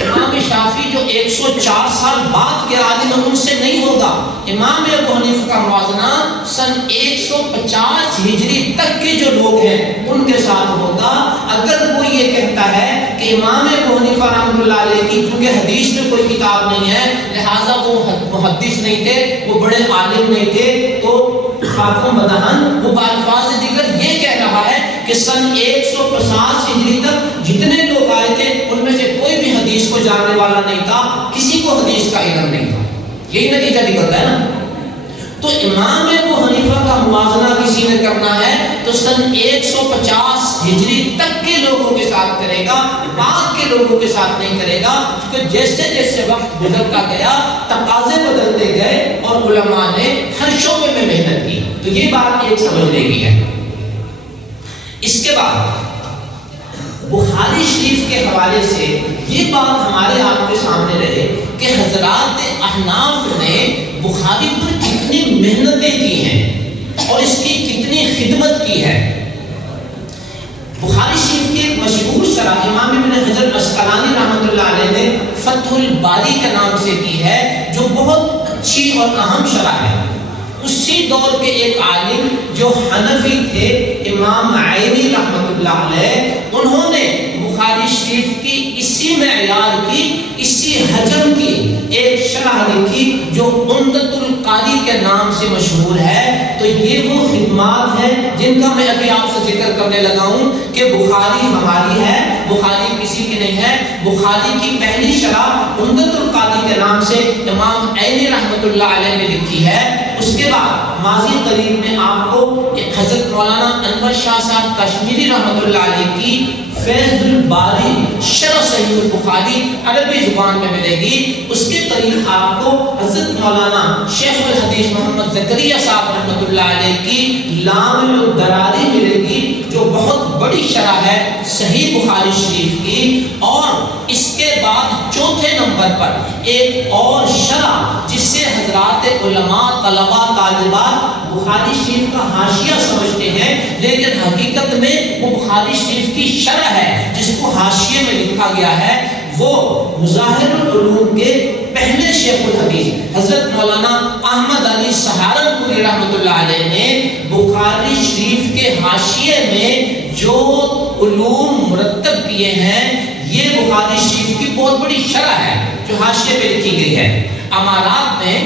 امام شافعی جو 104 سال بعد کے عالم ہیں ان سے نہیں ہوگا، امام ابو حنیفہ کا موازنہ سن 150 ہجری تک کے جو لوگ ہیں ان کے ساتھ ہوگا۔ اگر کوئی یہ کہتا ہے کہ امام ابو حنیفہ رحمۃ اللہ علیہ کی چونکہ حدیث میں کوئی کتاب نہیں ہے لہٰذا وہ محدث نہیں تھے، وہ بڑے عالم نہیں تھے، تو خاتم بدہن وہ بالفاظ دیگر یہ کہہ رہا ہے کہ سن 150 ہجری تک جتنے لوگ آئے تھے ان میں سے کوئی بھی حدیث کو جاننے والا نہیں تھا، کسی کو حدیث کا علم نہیں تھا۔ یہی نتیجہ نکلتا ہے نا۔ تو امام ابو حنیفہ کا موازنہ کسی نے کرنا ہے تو سن 150 ہجری تک کے لوگوں کے ساتھ کرے گا، بعد کے لوگوں کے ساتھ نہیں کرے گا، کیونکہ جیسے جیسے وقت گزرتا گیا تقاضے بدلتے گئے اور علماء نے ہر شعبے میں محنت کی۔ تو یہ بات ایک سمجھنے کی ہے۔ اس کے بعد بخاری شریف کے حوالے سے یہ بات ہمارے آپ کے سامنے رہے کہ حضرات احناف نے بخاری پر کتنی محنتیں کی ہیں اور اس کی کتنی خدمت کی ہے۔ بخاری شریف کی ایک مشہور شرح امام ابن حجر عسقلانی رحمۃ اللہ علیہ نے فتح الباری کے نام سے کی ہے، جو بہت اچھی اور اہم شرح ہے۔ اسی دور کے ایک عالم جو حنفی تھے امام عینی رحمۃ اللہ علیہ، انہوں نے بخاری شریف کی اسی معیار کی، اسی حجم کی ایک شرح لکھی جو عمدۃ القاری کے نام سے مشہور ہے۔ تو یہ وہ خدمات ہیں جن کا میں ابھی آپ سے ذکر کرنے لگا ہوں کہ بخاری ہماری ہے، بخاری کسی کی نہیں ہے۔ بخاری کی پہلی شرح عمدۃ القاری کے نام سے امام عینی رحمۃ اللہ علیہ نے لکھی ہے۔ اس کے بعد ماضی قریب میں آپ کو حضرت مولانا انور شاہ صاحب کشمیری رحمۃ اللہ علیہ کی فیض الباری شرح صحیح البخاری عربی زبان میں ملے گی۔ اس کے قریب آپ کو حضرت مولانا شیخ الحدیث محمد زکریا صاحب رحمۃ اللہ علیہ کی لامع الدراری ملے گی، جو بہت بڑی شرح ہے صحیح بخاری شریف کی۔ اور اس کے بعد چوتھے نمبر پر ایک اور شرح جس سے حضرات علماء، طلباء، طالبات بخاری شریف کا حاشیہ سمجھتے ہیں، لیکن حقیقت میں وہ بخاری شریف کی شرح ہے جس کو حاشیے میں لکھا گیا ہے۔ وہ مظاہر العلوم کے پہلے شیخ الحدیث حضرت مولانا احمد علی سہارنپوری رحمۃ اللہ علیہ نے بخاری شریف کے حاشیے میں جو علوم مرتب کیے ہیں، یہ بخاری شریف کی بہت بڑی شرح ہے جو حاشیے پہ لکھی گئی ہے۔ امارات میں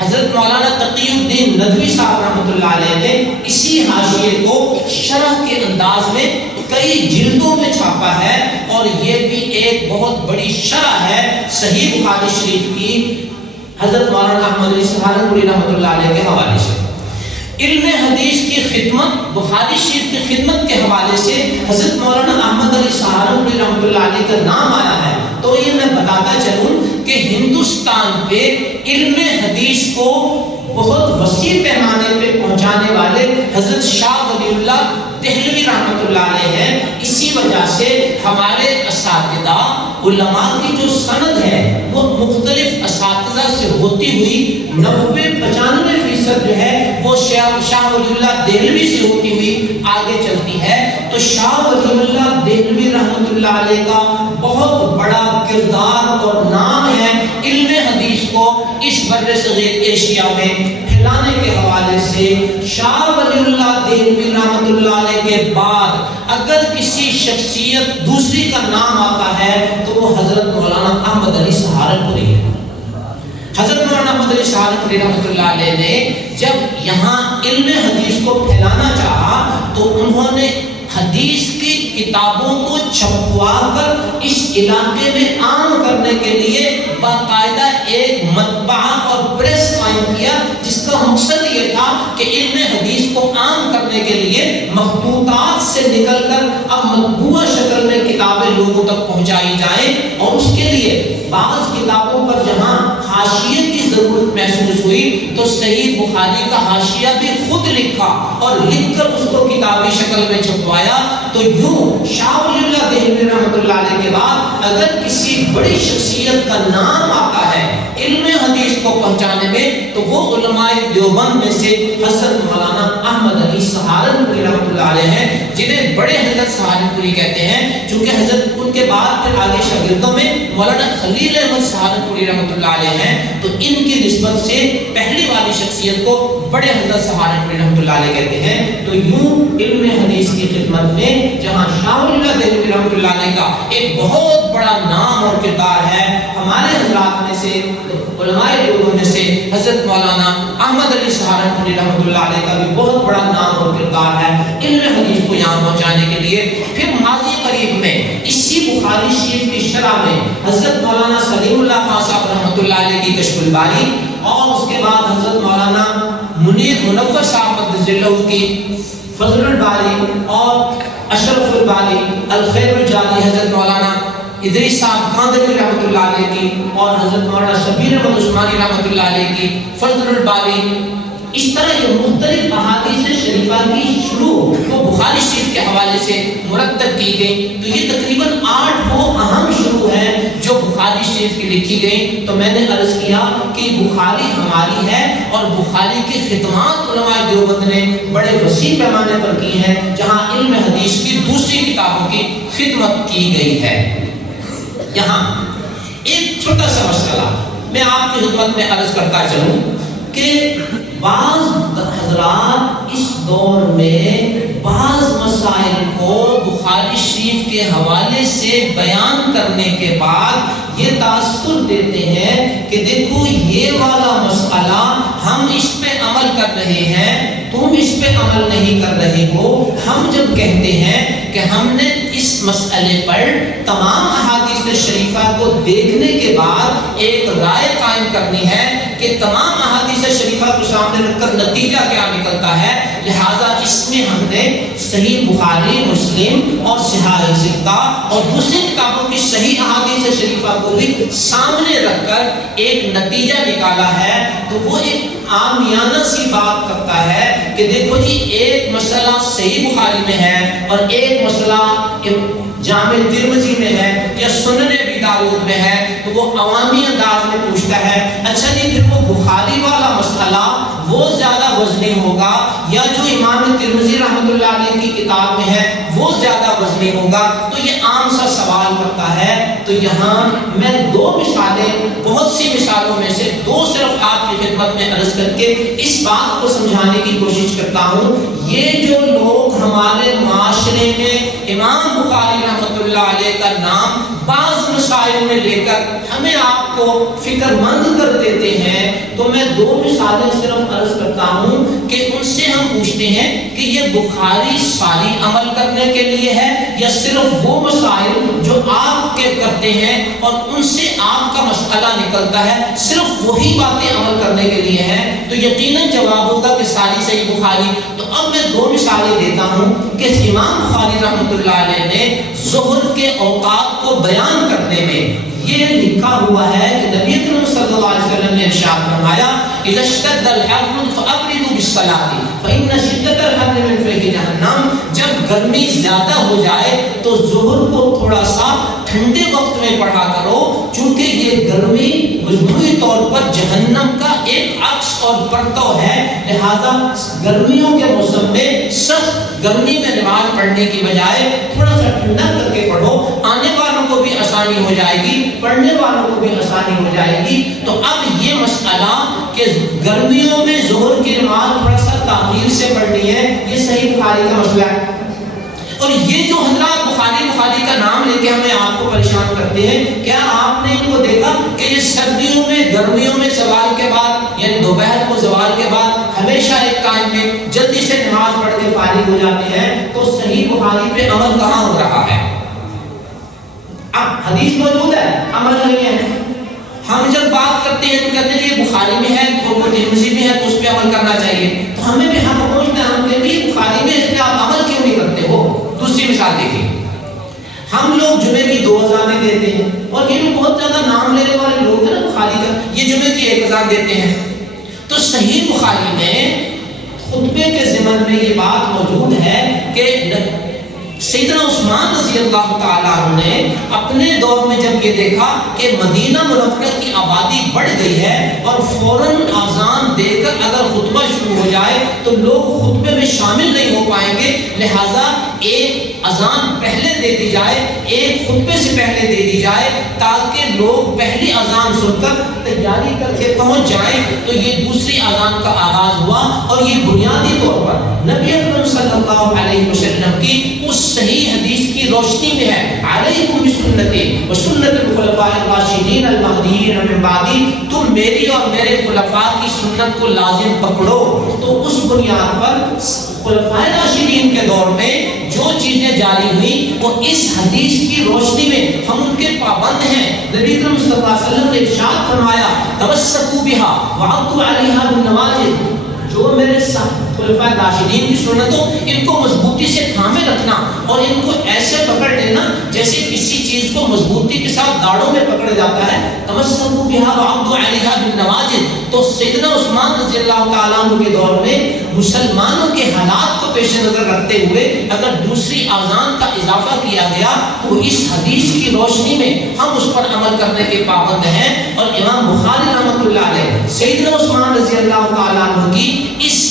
حضرت مولانا تقی الدین ندوی صاحب رحمۃ اللہ علیہ نے اسی حاشیے کو شرح کے انداز میں کئی جلدوں میں چھاپا ہے، اور یہ بھی ایک بہت بڑی شرح ہے صحیح بخاری شریف کی حضرت مولانا احمد علی سہارنپوری رحمۃ اللہ علیہ کے حوالے سے۔ علم حدیث کی خدمت، بخاری شریف کی خدمت کے حوالے سے حضرت مولانا احمد علی سہارنپوری رحمۃ اللہ علیہ کا نام آیا ہے، تو یہ میں بتاتا چلوں کہ ہندوستان پہ علم حدیث کو بہت وسیع پیمانے پہ پہنچانے والے حضرت شاہ ولی اللہ دہلوی رحمۃ اللہ علیہ ہیں۔ اسی وجہ سے ہمارے اساتذہ علماء کی جو سند ہے وہ مختلف اساتذہ سے ہوتی ہوئی 90-95% جو ہے وہ شاہ ولی اللہ دہلوی سے ہوتی ہوئی آگے چلتی ہے۔ تو شاہ ولی اللہ دہلوی رحمۃ اللہ علیہ کا بہت بڑا کردار اور نام ہے علم حدیث کو اس بر صغیر ایشیا میں پھیلانے کے حوالے سے۔ شاہ ولی اللہ دہلوی رحمۃ اللہ علیہ کے بعد اگر کسی شخصیت دوسری کا نام آتا ہے تو وہ حضرت مولانا احمد علی سہارنپوری ہے۔ حضرت مولانا احمد علی سہارنپوری رحمۃ اللہ علیہ نے جب یہاں علم حدیث کو پھیلانا چاہا تو انہوں نے حدیث کی کتابوں کو چھپوا کر اس علاقے میں عام کرنے کے لیے باقاعدہ ایک مطبعہ اور پریس قائم کیا، جس کا مقصد یہ تھا کہ علم حدیث کو عام کرنے کے لیے مخطوطات سے نکل کر اب مطبوعہ شکل میں کتابیں لوگوں تک پہنچائی جائیں، اور اس کے لیے بعض کتابوں پر جہاں حاشیے کی ضرورت محسوس ہوئی تو صحیح بخاری کا حاشیہ بھی خود لکھا اور لکھ کر اس کو کتابی شکل میں چھپوایا. تو یوں شاہ ولی اللہ دہلوی رحمۃ اللہ علیہ کے بعد اگر کسی بڑی شخصیت کا نام آتا ہے علم حدیث کو پہنچانے میں تو وہ علماء دیوبند میں سے حضرت مولانا احمد علی سہارنپوری رحمۃ اللہ علیہ ہیں، جنہیں بڑے حضرت سہارنپوری کہتے ہیں، چونکہ حضرت ان کے بعد پھر آگے شاگردوں میں مولانا خلیل احمد سہارنپوری رحمۃ اللہ علیہ ہیں. تو ان کی نسبت سے پہلی والی شخصیت کو بڑے حضرت سہارنپوری رحمۃ اللہ علیہ کہتے ہیں. تو یوں علم حدیث کی خدمت میں جہاں شاہ ولی اللہ دہلوی رحمۃ اللہ علیہ کا ایک بہت بڑا نام اور کردار ہے، ہمارے حضرات میں سے علماء دیوبند میں سے حضرت مولانا احمد علی سہارنپوری رحمۃ اللہ علیہ کا بھی بہت بڑا نام اور کردار ہے علم حدیث کو یہاں پہنچانے کے لیے. پھر ماضی قریب میں اسی بخاری شریف کی شرح میں حضرت مولانا سلیم اللہ خان صاحب رحمۃ اللہ علیہ کی کشف الباری اور اس کے بعد حضرت مولانا منیر منور صاحب قدس اللہ کی فضل الباری اور اشرف الباری الخیر الجاری حضرت مولانا ادریس صاحب کاندلی رحمۃ اللہ علیہ کی اور حضرت مولانا شبیر احمد عثمانی رحمۃ اللہ علیہ کی فضل الباری، اس طرح یہ مختلف احادیث شریفہ کی شروع وہ بخاری شریف کے حوالے سے مرتب کی گئی. تو یہ تقریباً 8 وہ اہم شروع ہیں جو بخاری شریف کی لکھی گئی. تو میں نے عرض کیا کہ بخاری ہماری ہے اور بخاری کی خدمات علماء دیوبند نے بڑے وسیع پیمانے پر کی ہیں، جہاں علم حدیث کی دوسری کتابوں کی خدمت کی گئی ہے. یہاں ایک چھوٹا سا مسئلہ میں آپ کی خدمت میں عرض کرتا چلوں کہ بعض حضرات اس دور میں بعض مسائل کو بخاری شریف کے حوالے سے بیان کرنے کے بعد یہ تاثر دیتے ہیں کہ دیکھو یہ والا مسئلہ ہم اس پہ عمل کر رہے ہیں، تم اس پہ عمل نہیں کر رہے ہو. ہم جب کہتے ہیں کہ ہم نے اس مسئلے پر تمام احادیث شریفہ کو دیکھنے کے بعد ایک رائے قائم کرنی ہے کہ تمام احادیث شریفہ کو سامنے رکھ کر نتیجہ کیا نکلتا ہے، لہذا اس میں ہم نے صحیح بخاری، مسلم اور صحیح ستہ اور دوسری کتابوں کی صحیح احادیث شریفہ کو بھی سامنے رکھ کر ایک نتیجہ نکالا ہے. تو وہ ایک عامیانہ سی بات کرتا ہے کہ دیکھو جی ایک مسئلہ صحیح بخاری میں ہے اور ایک مسئلہ جامع ترمذی میں ہے یا سنن ابی داؤد میں ہے. تو وہ عوامی انداز میں پوچھتا ہے اچھا جی پھر وہ بخاری والا مسئلہ وہ زیادہ وزنی ہوگا یا جو امام ترمذی رحمۃ اللہ علیہ کی کتاب میں ہے وہ زیادہ وزنی ہوگا؟ تو یہ عام سا سوال کرتا ہے. تو یہاں میں 2 مثالیں بہت سی مثالوں میں سے 2 صرف آپ کی خدمت میں عرض کر کے اس بات کو سمجھانے کی کوشش کرتا ہوں. یہ جو لوگ ہمارے معاشرے میں امام بخاری رحمۃ اللہ علیہ کا نام بعض مسائل میں لے کر ہمیں آپ کو فکر مند کر دیتے ہیں، تو میں 2 مثالیں صرف عرض کرتا ہوں کہ ان سے ہم پوچھتے ہیں کہ یہ بخاری ساری عمل کرنے کے لیے ہے یا صرف وہ مسائل جو آپ کے کرتے ہیں اور ان سے آپ کا مسئلہ نکلتا ہے صرف وہی باتیں عمل کرنے کے لیے ہیں؟ تو یقیناً جواب ہوگا کہ ساری صحیح بخاری. تو اب میں 2 مثالیں دیتا ہوں کہ امام بخاری رحمۃ اللہ علیہ نے ظہر کے اوقات کو بیان کرنے میں یہ لکھا ہوا ہے کہ نبی کریم صلی اللہ علیہ وسلم نے ارشاد فرمایا اذا اشتد الحر فابردوا بالصلاۃ فان شدۃ الحر من فیح جہنم. جب گرمی زیادہ ہو جائے تو ظہر کو تھوڑا سا ٹھنڈے وقت میں پڑھا کرو، چونکہ یہ گرمی مجموعی طور پر جہنم کا ایک عکس اور پرتو ہے. لہذا گرمیوں کے موسم میں سخت گرمی میں نماز پڑھنے کی بجائے تھوڑا سا ٹھنڈا کر کے پڑھو، آنے والوں کو بھی آسانی ہو جائے گی، پڑھنے والوں کو بھی آسانی ہو جائے گی. تو اب یہ مسئلہ کہ گرمیوں میں ظہر کی نماز تھوڑا سا تاخیر سے پڑھنی ہے، یہ صحیح بخاری کا مسئلہ ہے. اور یہ جو حضرات بخاری کا نام لے کے ہمیں آپ کو پریشان کرتے ہیں، کیا آپ نے ان کو دیکھا کہ یہ سردیوں میں گرمیوں میں زوال کے بعد یعنی دوپہر کو زوال کے بعد ہمیشہ ایک ٹائم میں جلدی سے نماز پڑھ کے فارغ ہو جاتے ہیں؟ تو صحیح بخاری پہ عمل کہاں ہو رہا ہے؟ اب حدیث موجود ہے، عمل نہیں ہے. ہم جب بات کرتے ہیں تو کہتے ہیں یہ بخاری میں ہے تو ترمذی میں ہے تو اس پہ عمل کرنا چاہیے. تو ہمیں بھی حق پہنچتا ہے، ہم کہتے ہیں بخاری میں اس پہ آپ عمل کیوں نہیں کرتے ہو؟ دوسری مثال دیکھیں، ہم لوگ جمعے کی 2 اذانیں دیتے ہیں اور یہ بھی بہت زیادہ نام لینے والے لوگ ہیں نا بخاری کا، یہ جمعے کی 1 اذان دیتے ہیں. صحیح بخاری میں خطبے کے ضمن میں یہ بات موجود ہے کہ سیدنا عثمان رضی اللہ تعالیٰ عنہ نے اپنے دور میں جب یہ دیکھا کہ مدینہ منورہ کی آبادی بڑھ گئی ہے اور فوراً اذان دے کر اگر خطبہ شروع ہو جائے تو لوگ خطبے میں شامل نہیں ہو پائیں گے، لہٰذا ایک اذان پہلے دے دی جائے، ایک خطبے سے پہلے دے دی جائے تاکہ لوگ پہلی اذان سن کر تیاری کر کے پہنچ جائیں۔ تو یہ دوسری اذان کا آغاز ہوا اور یہ بنیادی طور پر نبی اکرم صلی اللہ علیہ وسلم کی اس صحیح حدیث کی روشنی میں ہے، علیکم بسنتی وسنت الخلفاء الراشدین المہدیین من بعدی، تم میری اور میرے خلفاء کی سنت کو لازم پکڑو۔ تو اس بنیاد پر خلفاء راشدین کے دور میں جو چیزیں جاری ہوئیں وہ اس حدیث کی روشنی میں ہم ان کے پابند ہیں۔ نبی اکرم صلی اللہ علیہ وسلم نے ارشاد فرمایا تمسکوا بها وعضوا علیہا بالنواجذ، جو میرے خلفاء راشدین کی سنتوں ان کو مضبوطی سے تھامے رکھنا اور ان کو ایسے پکڑ لینا جیسے کسی چیز کو مضبوطی کے ساتھ داڑوں میں پکڑا جاتا ہے، تمسکوا بها وعضوا علیہا بالنواجذ۔ تو سیدنا عثمان رضی اللہ تعالیٰ عنہ کے دور میں مسلمانوں کے حالات کو پیش نظر رکھتے ہوئے اگر دوسری اذان کا اضافہ کیا گیا تو اس حدیث کی روشنی میں ہم اس پر عمل کرنے کے پابند ہیں۔ اور امام بخاری رحمۃ اللہ علیہ سیدنا عثمان رضی اللہ تعالیٰ عنہ کی اس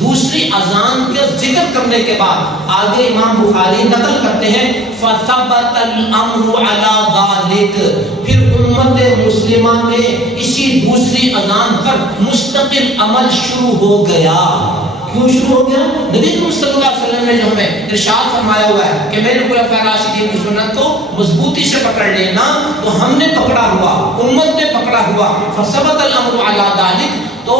دوسری اذان کا ذکر کرنے کے بعد آگے امام بخاری نقل کرتے ہیں فَثَبَتَ الْأَمْرُ عَلَى ذَلِكَ، پھر امت مسلمہ میں اسی دوسری اذان پر مستقل عمل شروع ہو گیا۔ کیوں شروع ہو گیا؟ نبی صلی اللہ علیہ وسلم نے جو ہمیں ارشاد فرمایا ہوا ہے کہ میرے خلفاء راشدین کی سنت کو مضبوطی سے پکڑ لینا، تو ہم نے پکڑا ہوا، امت نے پکڑا ہوا، فَثَبَتَ الْأَمْرُ عَلَى ذَلِكَ۔ تو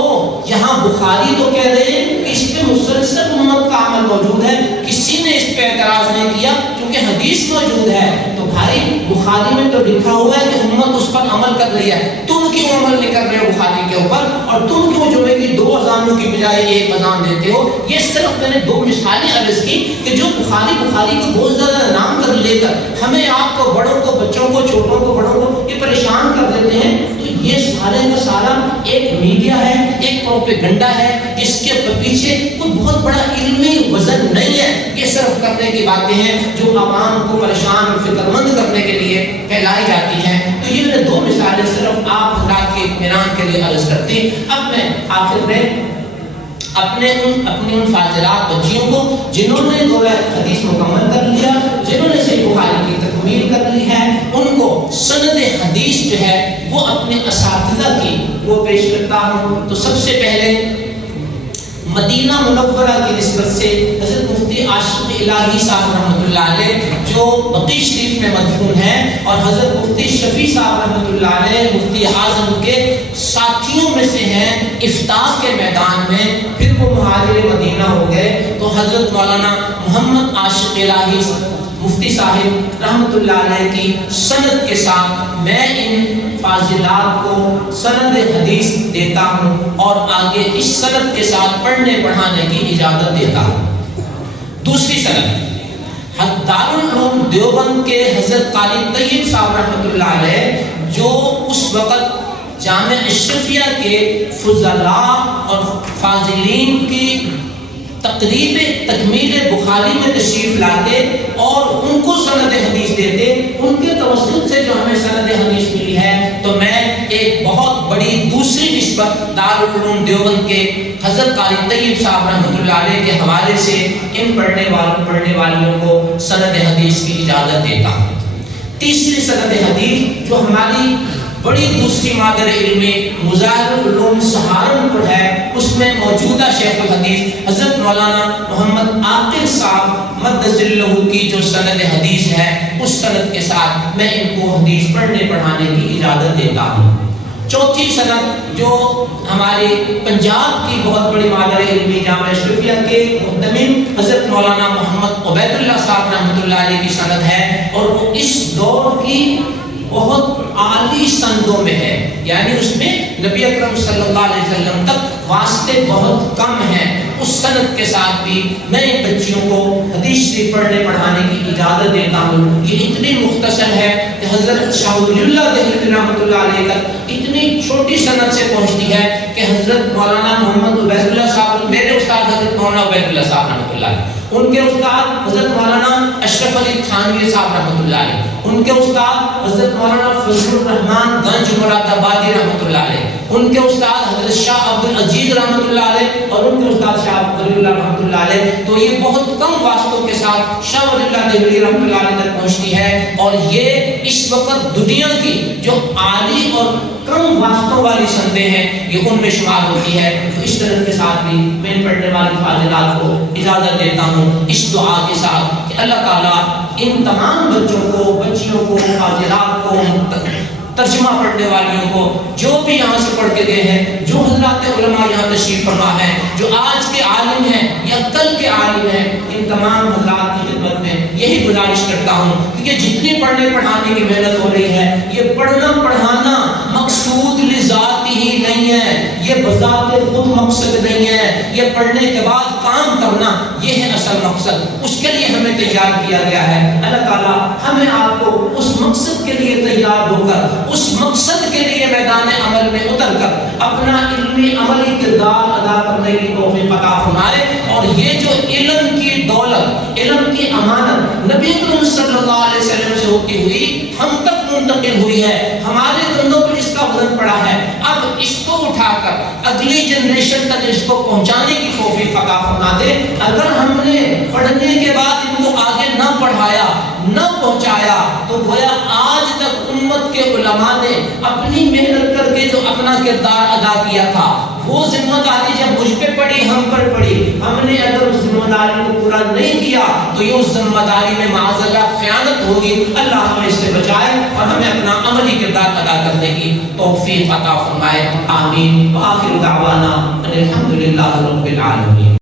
یہاں بخاری تو کہہ رہے ہیں کہ اس پہ مسلسل امت کا عمل موجود ہے، کسی نے اس پہ اعتراض نہیں کیا کیونکہ حدیث موجود ہے۔ تو بھائی بخاری میں تو لکھا ہوا ہے کہ امت اس پر عمل کر رہی ہے، تم کیوں عمل نہیں کر رہے ہو بخاری کے اوپر؟ اور تم کیوں جمعے کی 2 اذانوں کی بجائے 1 اذان دیتے ہو؟ یہ صرف میں نے 2 مثالیں عرض کی کہ جو بخاری کو بہت زیادہ نام کر لے کر ہمیں آپ کو، بڑوں کو بچوں کو، چھوٹوں کو بڑوں کو یہ پریشان کر دیتے ہیں۔ تو یہ سارے کا سارا ایک میڈیا ہے، ایک پروپیگنڈا ہے جس کے پیچھے کوئی بہت بڑا علمی وزن نہیں ہے۔ یہ صرف کرنے کی باتیں ہیں جو عوام کو پریشان اور فکر مند کرنے کے لیے پھیلائی جاتی ہیں۔ تو یہ میں 2 مثالیں صرف آپ حضرات کے اطمینان کے لیے عرض کرتی۔ اب میں آخر میں اپنے ان فاضلات بچیوں کو جنہوں نے دورہ حدیث مکمل کر لیا، جنہوں نے صحیح بخاری کی تکمیل کر لی ہے، ان کو سند حدیث جو ہے وہ اپنے اساتذہ کی وہ پیش کرتا ہوں۔ تو سب سے پہلے مدینہ منورہ کی نسبت سے حضرت مفتی عاشق الہی صاحب رحمۃ اللہ علیہ جو بقیع شریف میں مدفون ہیں، اور حضرت مفتی شفیع صاحب رحمۃ اللہ علیہ مفتی اعظم کے ساتھیوں میں سے ہیں افتاء کے میدان میں، پھر وہ مہاجر مدینہ ہو گئے۔ تو حضرت مولانا محمد عاشق الہی مفتی صاحب رحمۃ اللہ علیہ کی سند کے ساتھ میں ان فاضلات کو سند حدیث دیتا ہوں اور آگے اس سند کے ساتھ پڑھنے پڑھانے کی اجازت دیتا ہوں۔ دوسری سند دارالعلوم دیوبند کے حضرت قاری طیب صاحب رحمۃ اللہ علیہ جو اس وقت جامع اشرفیہ کے فضلاء اور فاضلین کی تقریب تکمیل بخاری میں تشریف لاتے اور ان کو سند حدیث دیتے، ان کے توسط سے جو ہمیں سند حدیث ملی ہے۔ تو میں ایک بہت بڑی دوسری نسبت دارالعلوم دیوبند کے حضرت قاری طیب صاحب رحمۃ اللہ علیہ کے حوالے سے ان پڑھنے والیوں کو سند حدیث کی اجازت دیتا ہوں۔ تیسری سند حدیث جو ہماری بڑی دوسری مادر علمی مظاہر العلوم سہارنپور ہے، اس میں موجودہ شیخ الحدیث حضرت مولانا محمد عاقل صاحب مدث اللہ کی جو سند حدیث ہے اس سند کے ساتھ میں ان کو حدیث پڑھنے پڑھانے کی اجازت دیتا ہوں۔ چوتھی سند جو ہماری پنجاب کی بہت بڑی مادر علمی جامع اشرفیہ کے محتمم حضرت مولانا محمد عبید اللہ صاحب رحمۃ اللہ علیہ کی سند ہے، اور وہ اس دور کی بہت عالی سندوں میں ہے، یعنی اس میں نبی اکرم صلی اللہ علیہ وسلم تک واسطے بہت کم ہیں، اس سند کے ساتھ بھی میں بچیوں کو حدیث شریف پڑھنے پڑھانے کی اجازت دیتا ہوں۔ یہ اتنی مختصر ہے کہ حضرت شاہ ولی اللہ دہلوی رحمۃ اللہ علیہ تک اتنی چھوٹی سند سے پہنچتی ہے کہ حضرت مولانا محمد عبید اللہ صاحب، میرے استاد حضرت مولانا عبید اللہ صاحب رحمۃ اللہ علیہ، ان کے استاد حضرت مولانا اشرف علی تھانوی صاحب رحمۃ اللہ علیہ، ان کے استاد حضرت مولانا فضل الرحمان گنج مراد آبادی رحمۃ اللہ علیہ، ان کے استاد حضرت شاہ عبد العزیز رحمۃ اللہ علیہ، اور ان کے استاد شاہ ولی اللہ رحمۃ اللہ علیہ۔ تو یہ بہت کم واسطوں کے ساتھ شاہ ولی اللہ دہلوی رحمۃ اللہ علیہ تک پہنچتی ہے، اور یہ اس وقت دنیا کی جو عالی اور کم واسطوں والی سندیں ہیں یہ ان میں شمار ہوتی ہے۔ تو اس طرح کے ساتھ بھی میں پڑھنے والی فاضلات کو اجازت دیتا ہوں اس دعا کے ساتھ کہ اللہ تعالیٰ ان تمام بچوں کو، بچیوں کو، فاضلات کو، ترجمہ پڑھنے والیوں کو، جو بھی یہاں سے پڑھ کے گئے ہیں، جو حضرات علماء یہاں تشریف فرما ہیں، جو آج کے عالم ہیں یا کل کے عالم ہیں، ان تمام حضرات کی خدمت میں یہی گزارش کرتا ہوں کہ یہ جتنی پڑھنے پڑھانے کی محنت ہو رہی ہے، یہ پڑھنا پڑھانا مقصود لذات ہی نہیں ہے، یہ بذات خود مقصد نہیں ہے، یہ پڑھنے کے بعد کام کرنا یہ ہے اصل مقصد، اس کے لیے ہمیں تیار کیا گیا ہے۔ اللہ تعالیٰ ہمیں آپ کو اس مقصد کے لیے تیار ہو کر، اس مقصد کے لیے میدان عمل میں اتر کر اپنا علمی عملی کردار ادا کرنے کی توفیق عطا فرمائے، اور یہ جو علم کی دولت، علم کی امانت نبی کریم صلی اللہ علیہ وسلم سے ہوتی ہوئی ہم تک منتقل ہوئی ہے، ہمارے کندھوں پر اس کا وزن پڑا ہے، اب اس کو اٹھا کر اگلی جنریشن تک اس کو پہنچانے کی توفیق عطا فرما دے۔ اگر ہم نے پڑھنے کے بعد ان کو آگے نہ پڑھایا، نہ پہنچایا، تو گویا آج تک امت کے علماء نے اپنی محنت کر کے جو اپنا کردار ادا کیا تھا، وہ ذمہ داری جب مجھ پہ پڑی، ہم پر پڑی، ہم نے اگر اس ذمہ داری کو پورا نہیں کیا تو یہ اس ذمہ داری میں معاذ اللہ خیانت ہوگی۔ اللہ ہمیں اس سے بچائے اور ہمیں اپنا عملی کردار ادا کرنے کی توفیق عطا فرمائے، آمین۔ وآخر دعوانا ان الحمد للہ رب العالمین۔